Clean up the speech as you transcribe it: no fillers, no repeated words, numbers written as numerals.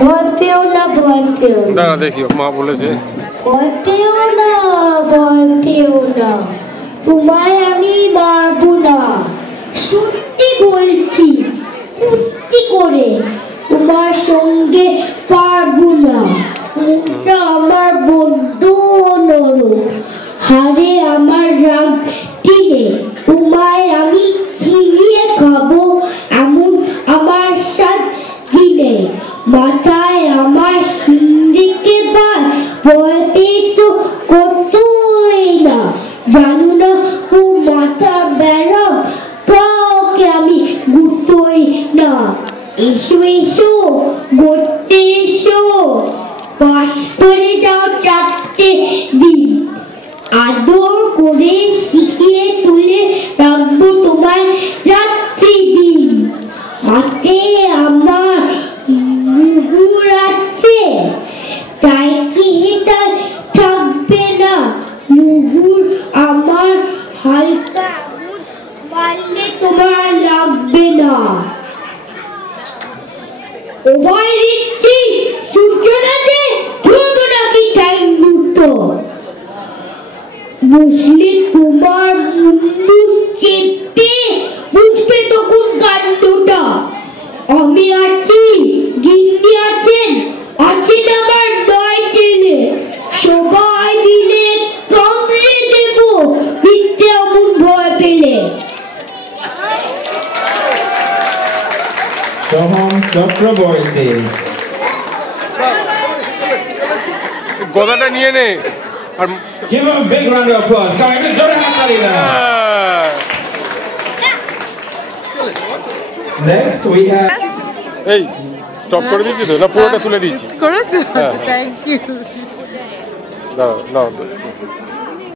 ভয় পেও না, ভয় পেও না। দাঁড়া দেখি মা বলেছে ভয় পেও না, ভয় পেও না, তোমায় আমি মারবো না। সত্যি বলছি, কুস্তি করে তোমার সঙ্গে পারবো না। মুখটা আমার বড্ড নরম, হারে আমার রাগ টিনে তোমায় আমি চিবিয়ে খাবো এমন আমার সাথ দিলে। মাথায় আমার সিন্দিকে বার ভয় পেয়েছো কতই না, জানো না ও মাথা বেড়াম কাউকে আমি গুতোই না। এসো এসো গড়তে এসো, পাশ করে যাও 4টে দিন, আদর করে শিখিয়ে তুলে রাখবো তোমায় রাত্রি দিন। হাতে আমার মুগুর আছে, তাই কি এটা থাকবে না? মুগুর আমার হালকা মারলে তোমার লাগবে না। ওভাই দিচ্ছি সূর্যনাথে ধরবো নাকি ঠ্যাং দুটো, বুঝলে তোমার মুন্ডু চেপে বুঝবে তখন কাণ্ডটা। আমি আছি, গিন্নি আছেন, আছেন আমার 9 ছেলে, সবাই মিলে কামড়ে দেব মিথ্যে এমন ভয় পেলে। সোহম চক্রবর্তী গদাটা নিয়ে নে আর give him a big round of applause. Come on, জোরে হাততালি দাও। Next we have এই স্টপ করে দিয়েছি তো না পুরোটা তুলে দিয়েছি করেছো? Thank you. দাও দাও